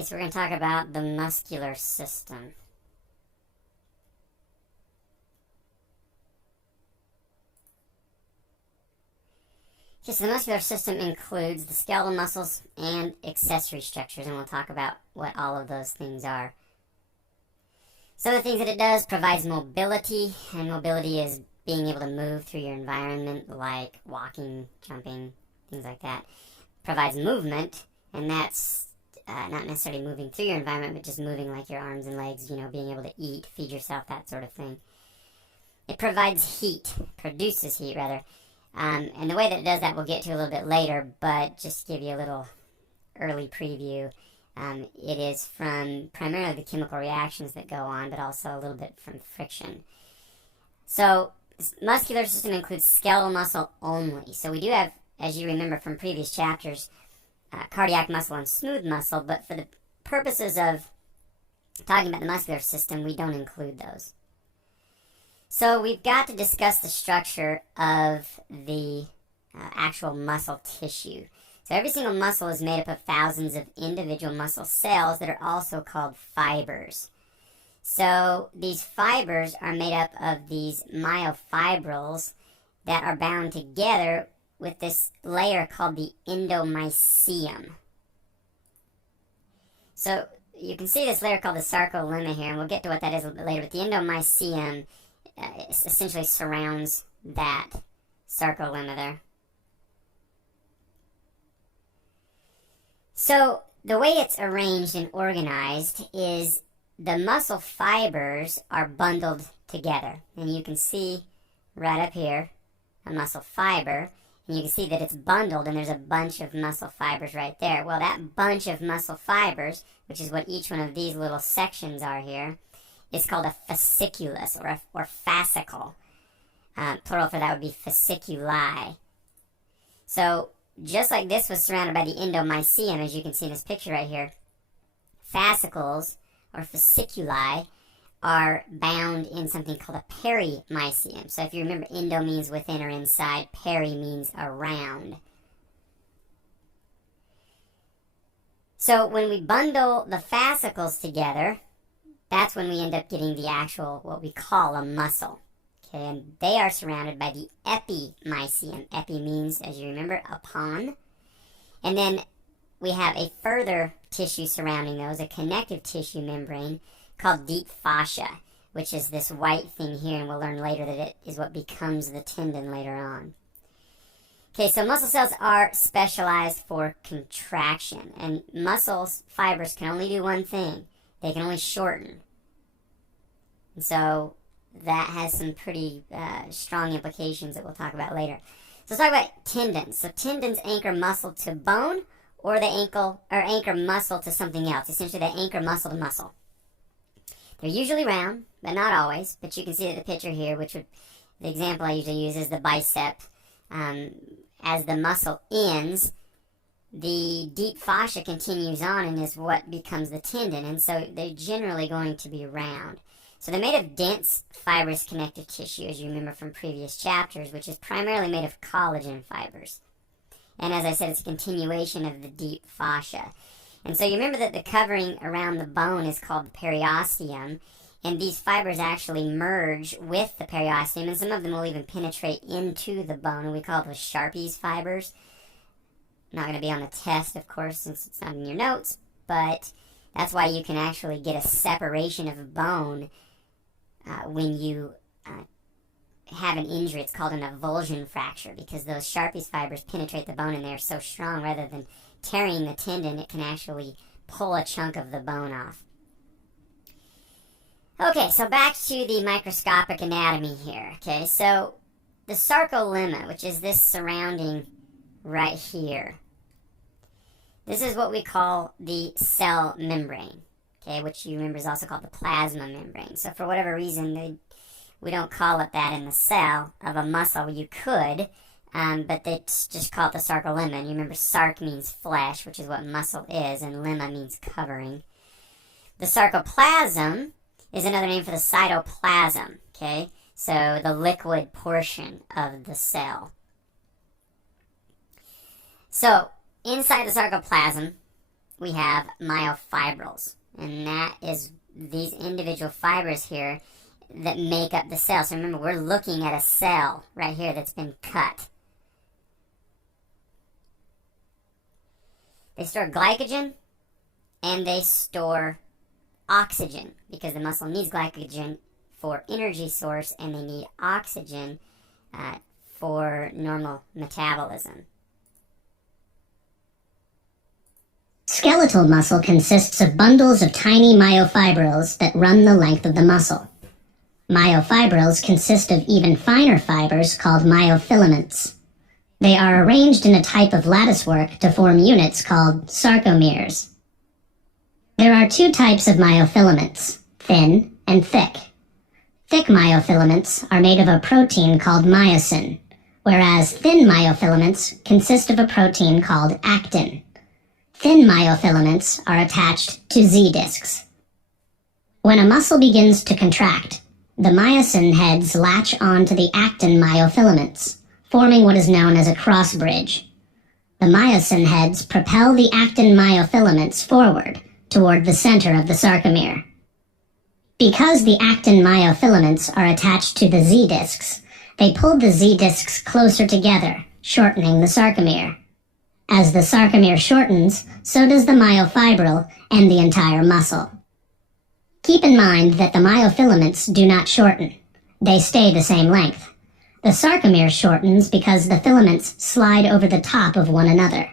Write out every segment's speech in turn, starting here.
Okay, so we're going to talk about the muscular system. Okay, so the muscular system includes the skeletal muscles and accessory structures, and we'll talk about what all of those things are. Some of the things that it does provides mobility, and mobility is being able to move through your environment, like walking, jumping, things like that. Provides movement, and that's not necessarily moving through your environment, but just moving like your arms and legs, being able to eat, feed yourself, that sort of thing. It provides heat, produces heat rather, and the way that it does that we'll get to a little bit later, but just to give you a little early preview, it is from primarily the chemical reactions that go on, but also a little bit from friction. So, muscular system includes skeletal muscle only. So we do have, as you remember from previous chapters, cardiac muscle and smooth muscle, but for the purposes of talking about the muscular system, we don't include those. So we've got to discuss the structure of the actual muscle tissue. So every single muscle is made up of thousands of individual muscle cells that are also called fibers. So these fibers are made up of these myofibrils that are bound together with this layer called the endomysium. So you can see this layer called the sarcolemma here, and we'll get to what that is a little bit later, but the endomysium essentially surrounds that sarcolemma there. So the way it's arranged and organized is the muscle fibers are bundled together. And you can see right up here a muscle fiber. And you can see that it's bundled and there's a bunch of muscle fibers right there. Well, that bunch of muscle fibers, which is what each one of these little sections are here, is called a fasciculus or fascicle. Plural for that would be fasciculi. So just like this was surrounded by the endomysium, as you can see in this picture right here, fascicles or fasciculi are bound in something called a perimysium. So if you remember, endo means within or inside, peri means around. So when we bundle the fascicles together, that's when we end up getting the actual, what we call a muscle. Okay, and they are surrounded by the epimysium. Epi means, as you remember, upon. And then we have a further tissue surrounding those, a connective tissue membrane called deep fascia, which is this white thing here, and we'll learn later that it is what becomes the tendon later on. Okay, so muscle cells are specialized for contraction, and muscle fibers can only do one thing. They can only shorten. And so that has some pretty strong implications that we'll talk about later. So let's talk about tendons. So tendons anchor muscle to bone, or they anchor muscle to something else. Essentially, they anchor muscle to muscle. They're usually round, but not always. But you can see that the picture here, the example I usually use is the bicep. As the muscle ends, the deep fascia continues on and is what becomes the tendon, and so they're generally going to be round. So they're made of dense fibrous connective tissue, as you remember from previous chapters, which is primarily made of collagen fibers. And as I said, it's a continuation of the deep fascia. And so you remember that the covering around the bone is called the periosteum, and these fibers actually merge with the periosteum, and some of them will even penetrate into the bone, and we call those Sharpie's fibers. Not going to be on the test, of course, since it's not in your notes, but that's why you can actually get a separation of bone when you have an injury. It's called an avulsion fracture, because those Sharpie's fibers penetrate the bone and they're so strong, rather than tearing the tendon, it can actually pull a chunk of the bone off. Okay, so back to the microscopic anatomy here. Okay, so the sarcolemma, which is this surrounding right here, this is what we call the cell membrane, okay, which you remember is also called the plasma membrane. So for whatever reason, we don't call it that in the cell of a muscle. You could, but they just call it the sarcolemma. And you remember sarc means flesh, which is what muscle is, and lemma means covering. The sarcoplasm is another name for the cytoplasm, okay? So the liquid portion of the cell. So inside the sarcoplasm we have myofibrils. And that is these individual fibers here that make up the cell. So remember, we're looking at a cell right here that's been cut. They store glycogen and they store oxygen because the muscle needs glycogen for energy source and they need oxygen for normal metabolism. Skeletal muscle consists of bundles of tiny myofibrils that run the length of the muscle. Myofibrils consist of even finer fibers called myofilaments. They are arranged in a type of latticework to form units called sarcomeres. There are two types of myofilaments, thin and thick. Thick myofilaments are made of a protein called myosin, whereas thin myofilaments consist of a protein called actin. Thin myofilaments are attached to Z-discs. When a muscle begins to contract, the myosin heads latch onto the actin myofilaments, forming what is known as a cross bridge. The myosin heads propel the actin myofilaments forward toward the center of the sarcomere. Because the actin myofilaments are attached to the Z-discs, they pull the Z-discs closer together, shortening the sarcomere. As the sarcomere shortens, so does the myofibril and the entire muscle. Keep in mind that the myofilaments do not shorten. They stay the same length. The sarcomere shortens because the filaments slide over the top of one another.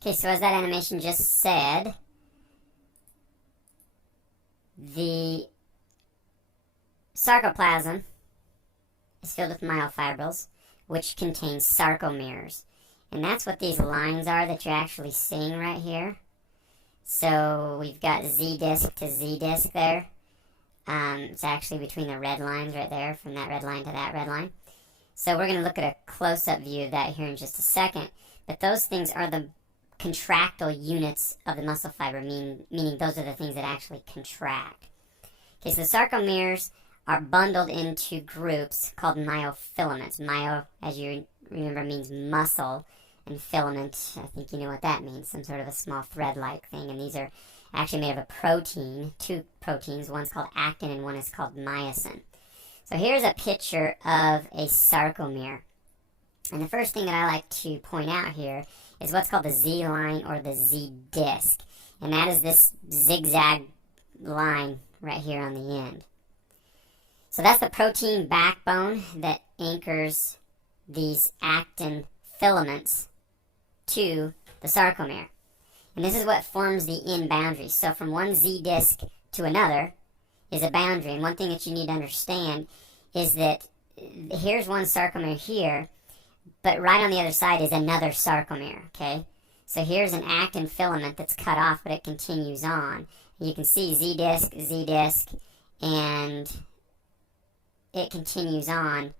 Okay, so as that animation just said, the sarcoplasm is filled with myofibrils, which contain sarcomeres. And that's what these lines are that you're actually seeing right here. So we've got Z-disc to Z-disc there. It's actually between the red lines right there, from that red line to that red line. So we're going to look at a close-up view of that here in just a second. But those things are the contractile units of the muscle fiber, meaning those are the things that actually contract. Okay, so the sarcomeres are bundled into groups called myofilaments. Myo, as you remember, means muscle, and filament, I think you know what that means, some sort of a small thread-like thing. And these are actually made of a protein, two proteins. One's called actin and one is called myosin. So here's a picture of a sarcomere. And the first thing that I like to point out here is what's called the Z-line or the Z-disc. And that is this zigzag line right here on the end. So that's the protein backbone that anchors these actin filaments to the sarcomere. And this is what forms the end boundary. So from one Z-disc to another is a boundary. And one thing that you need to understand is that here's one sarcomere here, but right on the other side is another sarcomere, okay? So here's an actin filament that's cut off, but it continues on. You can see Z-disc, Z-disc, and it continues on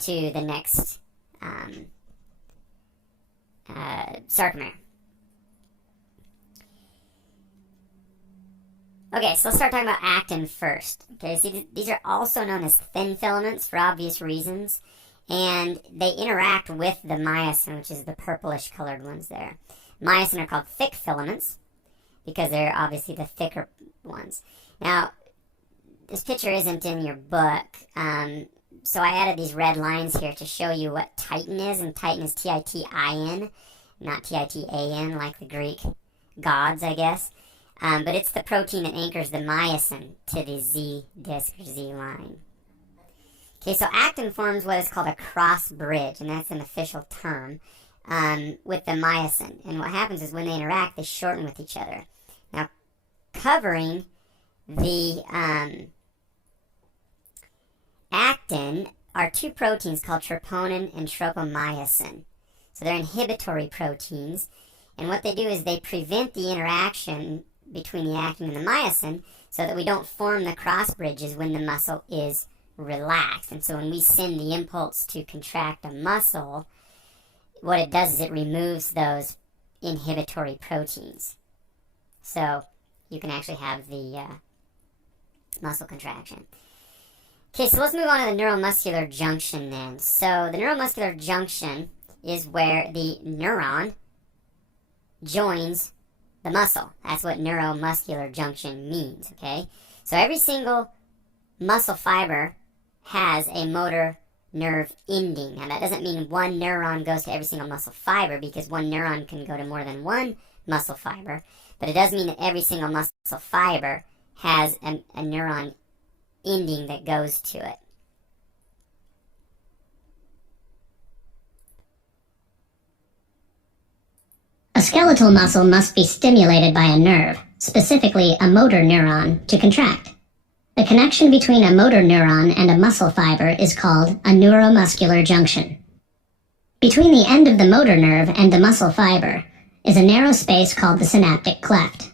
to the next sarcomere. Okay, so let's start talking about actin first. Okay, see, these are also known as thin filaments for obvious reasons, and they interact with the myosin, which is the purplish colored ones there. Myosin are called thick filaments because they're obviously the thicker ones. Now, this picture isn't in your book, so I added these red lines here to show you what titin is, and titin is T-I-T-I-N, not T-I-T-A-N like the Greek gods, I guess. But it's the protein that anchors the myosin to the Z-disc or Z-line. Okay, so actin forms what is called a cross bridge, and that's an official term, with the myosin. And what happens is when they interact, they shorten with each other. Now, covering the actin are two proteins called troponin and tropomyosin. So they're inhibitory proteins, and what they do is they prevent the interaction between the actin and the myosin so that we don't form the cross bridges when the muscle is relaxed. And so when we send the impulse to contract a muscle, what it does is it removes those inhibitory proteins. So you can actually have the muscle contraction. Okay, so let's move on to the neuromuscular junction then. So the neuromuscular junction is where the neuron joins the muscle. That's what neuromuscular junction means, okay? So every single muscle fiber has a motor nerve ending. Now that doesn't mean one neuron goes to every single muscle fiber, because one neuron can go to more than one muscle fiber, but it does mean that every single muscle fiber has a neuron ending that goes to it. A skeletal muscle must be stimulated by a nerve, specifically a motor neuron, to contract. The connection between a motor neuron and a muscle fiber is called a neuromuscular junction. Between the end of the motor nerve and the muscle fiber is a narrow space called the synaptic cleft.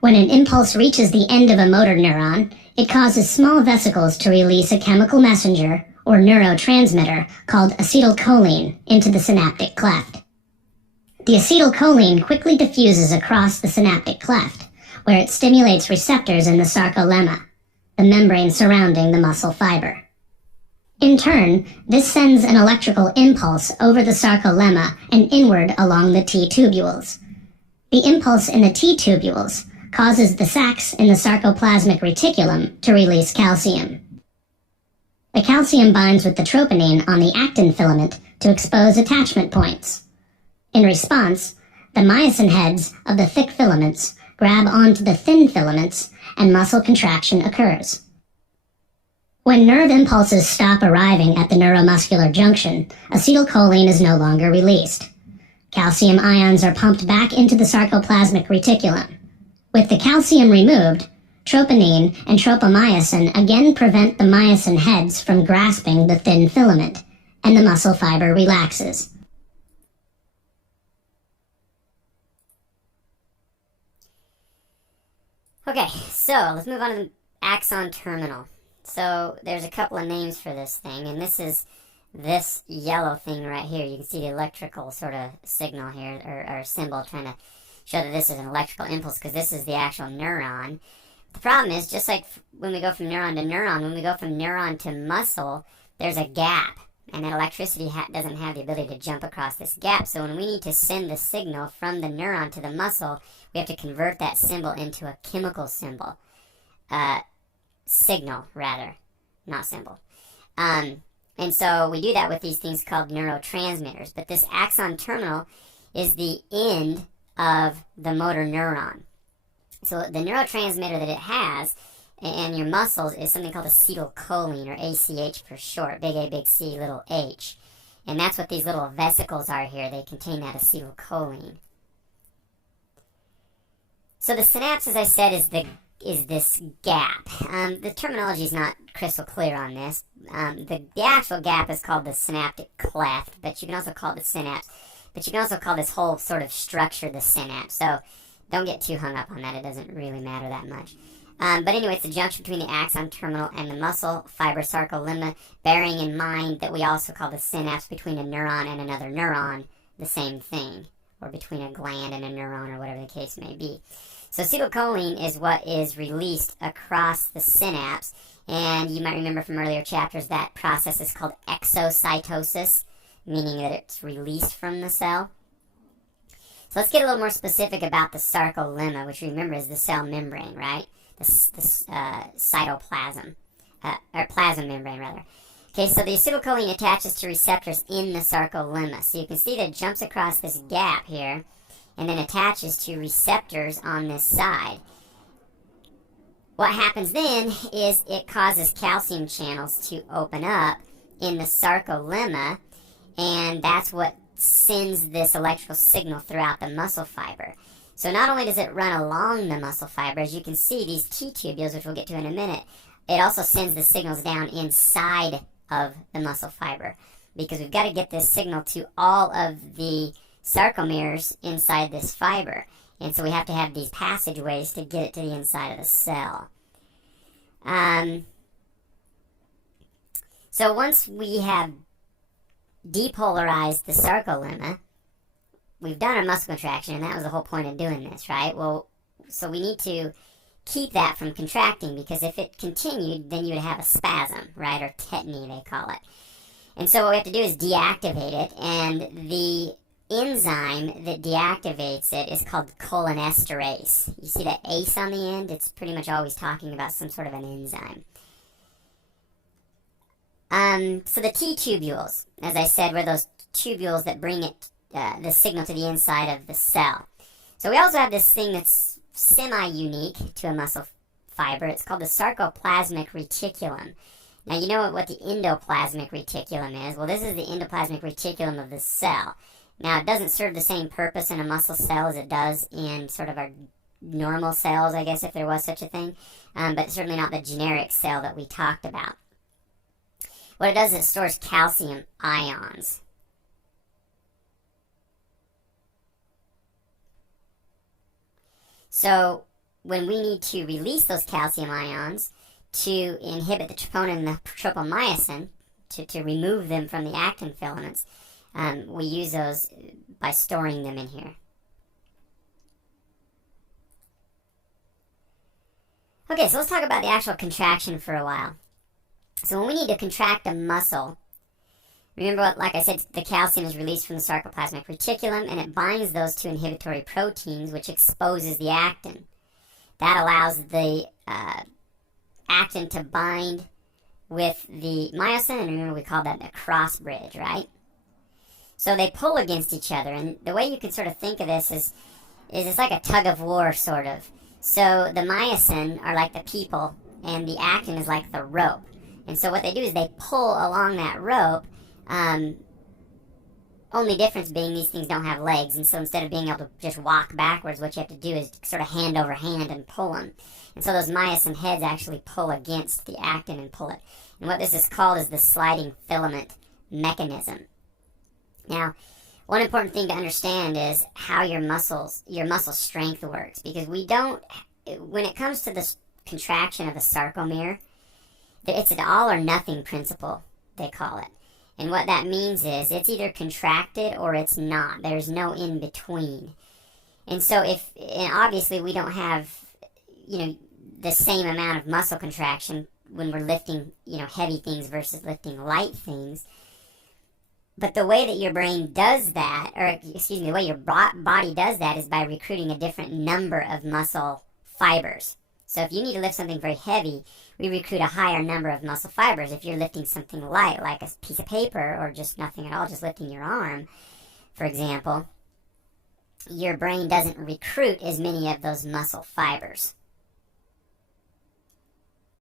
When an impulse reaches the end of a motor neuron, it causes small vesicles to release a chemical messenger or neurotransmitter called acetylcholine into the synaptic cleft. The acetylcholine quickly diffuses across the synaptic cleft, where it stimulates receptors in the sarcolemma, the membrane surrounding the muscle fiber. In turn, this sends an electrical impulse over the sarcolemma and inward along the T-tubules. The impulse in the T-tubules causes the sacs in the sarcoplasmic reticulum to release calcium. The calcium binds with the troponin on the actin filament to expose attachment points. In response, the myosin heads of the thick filaments grab onto the thin filaments and muscle contraction occurs. When nerve impulses stop arriving at the neuromuscular junction, acetylcholine is no longer released. Calcium ions are pumped back into the sarcoplasmic reticulum. With the calcium removed, troponin and tropomyosin again prevent the myosin heads from grasping the thin filament, and the muscle fiber relaxes. Okay, so let's move on to the axon terminal. So there's a couple of names for this thing, and this is this yellow thing right here. You can see the electrical sort of signal here, or symbol, trying to show that this is an electrical impulse, because this is the actual neuron. The problem is, just like when we go from neuron to neuron, when we go from neuron to muscle, there's a gap, and that electricity doesn't have the ability to jump across this gap. So when we need to send the signal from the neuron to the muscle, we have to convert that symbol into a chemical symbol. Signal, rather, not symbol. And so we do that with these things called neurotransmitters. But this axon terminal is the end of the motor neuron. So the neurotransmitter that it has in your muscles is something called acetylcholine, or ACH for short, big A, big C, little h. And that's what these little vesicles are here. They contain that acetylcholine. So the synapse, as I said, is this gap. The terminology is not crystal clear on this. The actual gap is called the synaptic cleft, but you can also call it the synapse. But you can also call this whole sort of structure the synapse. So don't get too hung up on that. It doesn't really matter that much. But anyway, it's the junction between the axon terminal and the muscle fiber sarcolemma, bearing in mind that we also call the synapse between a neuron and another neuron the same thing, or between a gland and a neuron, or whatever the case may be. So acetylcholine is what is released across the synapse, and you might remember from earlier chapters that process is called exocytosis, meaning that it's released from the cell. So let's get a little more specific about the sarcolemma, which remember is the cell membrane, right? The cytoplasm, or plasma membrane, rather. Okay, so the acetylcholine attaches to receptors in the sarcolemma. So you can see that it jumps across this gap here, and then attaches to receptors on this side. What happens then is it causes calcium channels to open up in the sarcolemma, and that's what sends this electrical signal throughout the muscle fiber. So not only does it run along the muscle fiber, as you can see, these T-tubules, which we'll get to in a minute, it also sends the signals down inside of the muscle fiber, because we've got to get this signal to all of the sarcomeres inside this fiber. And so we have to have these passageways to get it to the inside of the cell. So once we have depolarized the sarcolemma, we've done our muscle contraction, and that was the whole point of doing this, right? Well, so we need to keep that from contracting, because if it continued, then you would have a spasm, right? Or tetany, they call it. And so what we have to do is deactivate it, and the enzyme that deactivates it is called cholinesterase. You see that ace on the end? It's pretty much always talking about some sort of an enzyme. So the T tubules, as I said, were those tubules that bring it the signal to the inside of the cell. So we also have this thing that's semi-unique to a muscle fiber. It's called the sarcoplasmic reticulum. Now you know what the endoplasmic reticulum is. Well, this is the endoplasmic reticulum of the cell. Now it doesn't serve the same purpose in a muscle cell as it does in sort of our normal cells, I guess, if there was such a thing, but certainly not the generic cell that we talked about. What it does is it stores calcium ions. So when we need to release those calcium ions to inhibit the troponin and the tropomyosin, to remove them from the actin filaments, we use those by storing them in here. Okay, so let's talk about the actual contraction for a while. So when we need to contract a muscle, remember what, like I said, the calcium is released from the sarcoplasmic reticulum, and it binds those two inhibitory proteins, which exposes the actin. That allows the actin to bind with the myosin, and remember we call that the cross bridge, right? So they pull against each other, and the way you can sort of think of this is it's like a tug of war, sort of. So the myosin are like the people, and the actin is like the rope. And so what they do is they pull along that rope, only difference being these things don't have legs, and so instead of being able to just walk backwards, what you have to do is sort of hand over hand and pull them. And so those myosin heads actually pull against the actin and pull it. And what this is called is the sliding filament mechanism. Now, one important thing to understand is how your muscle strength works, because when it comes to the contraction of a sarcomere, it's an all or nothing principle, they call it. And what that means is it's either contracted or it's not. There's no in between. And so and obviously we don't have, the same amount of muscle contraction when we're lifting, heavy things versus lifting light things. But the way that your brain does that, the way your body does that is by recruiting a different number of muscle fibers. So if you need to lift something very heavy, we recruit a higher number of muscle fibers. If you're lifting something light, like a piece of paper, or just nothing at all, just lifting your arm, for example, your brain doesn't recruit as many of those muscle fibers.